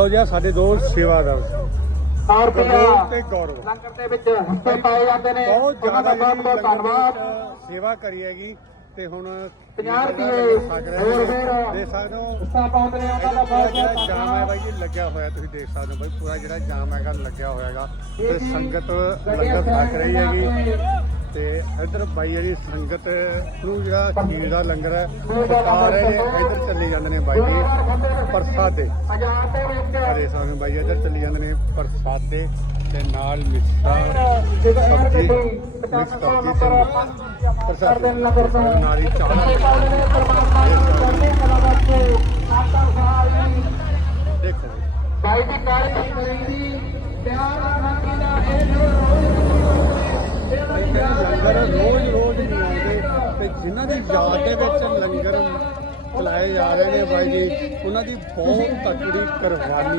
ਲਓ ਜੀ ਸਾਡੇ ਦੋ ਸੇਵਾਦਾਰ ਗੁਰਦੇਵ ਤੇ ਗੌਰਵ। ਲੰਗਰ ਦੇ ਵਿੱਚ ਹਿੱਸੇ ਪਾਏ ਜਾਂਦੇ ਨੇ। ਬਹੁਤ ਉਹਨਾਂ ਜ਼ਿਆਦਾ ਦਾ ਬਹੁਤ ਬਹੁਤ ਦੇ ਧੰਨਵਾਦ। ਸੇਵਾ ਕਰੀ ਹੈਗੀ ਤੇ ਹੁਣ 50 ਰੁਪਏ ਹੋਰ। ਹੋਰ ਦੇਖ ਸਕਦੇ ਹੋ। ਹਿੱਸਾ ਪਾਉਂਦੇ ਨੇ ਉਹਨਾਂ ਦਾ ਬਹੁਤ ਜਿਹੜਾ ਬਹੁਤ ਜਾਮ ਹੈ ਧੰਨਵਾਦ। ਬਾਈ ਜੀ ਲੱਗਿਆ ਹੋਇਆ ਤੁਸੀਂ ਦੇਖ ਸਕਦੇ ਹੋ ਬਾਈ ਪੂਰਾ ਜਿਹੜਾ ਜਾਮ ਹੈਗਾ ਲੱਗਿਆ ਹੋਇਆਗਾ। ਤੇ ਸੰਗਤ ਲੰਗਰ ਛਕ ਰਹੀ ਹੈਗੀ। ਤੇ ਇੱਧਰ ਬਾਈ ਜਿਹੜੀ ਸੰਗਤ ਨੂੰ ਜਿਹੜਾ ਖੀਰ ਦਾ ਲੰਗਰ ਹੈ ਛਕਾ ਰਹੇ ਨੇ ਇੱਧਰ ਚੱਲੇ ਜਾਂਦੇ ਨੇ ਬਾਈ ਜੀ। ਪ੍ਰਸਾਦੇ ਘਰੇ ਸਾਨੂੰ ਬਾਈ ਇੱਧਰ ਚੱਲੀ ਜਾਂਦੇ ਨੇ ਪ੍ਰਸਾਦੇ ਤੇ ਨਾਲ ਮਿੱਠਾ, ਸਬਜ਼ੀ, ਮਿਕਸ ਸਬਜ਼ੀ ਤੇ ਕਰਦੇ ਨਾਲ ਹੀ ਚਾਹ। ਦੇਖੋ। ਭਾਈ ਦੀ ਕਾਲੀ ਦੀ ਪਿਆਰ ਨਾਕੀ ਦਾ ਇਹ ਜੋ ਰੋਜ਼ ਇਹ ਲੰਗਰ ਰੋਜ਼ ਰੋਜ਼ ਨਹੀਂ ਆਉਂਦੇ ਤੇ ਜਿਨ੍ਹਾਂ ਦੀ ਯਾਦ ਦੇ ਵਿੱਚ ਲੰਗਰ ਚਲਾਏ ਜਾ ਰਹੇ ਨੇ ਬਾਈ ਜੀ। ਉਹਨਾਂ ਦੀ ਬਹੁਤ ਤਕੜੀ ਕੁਰਬਾਨੀ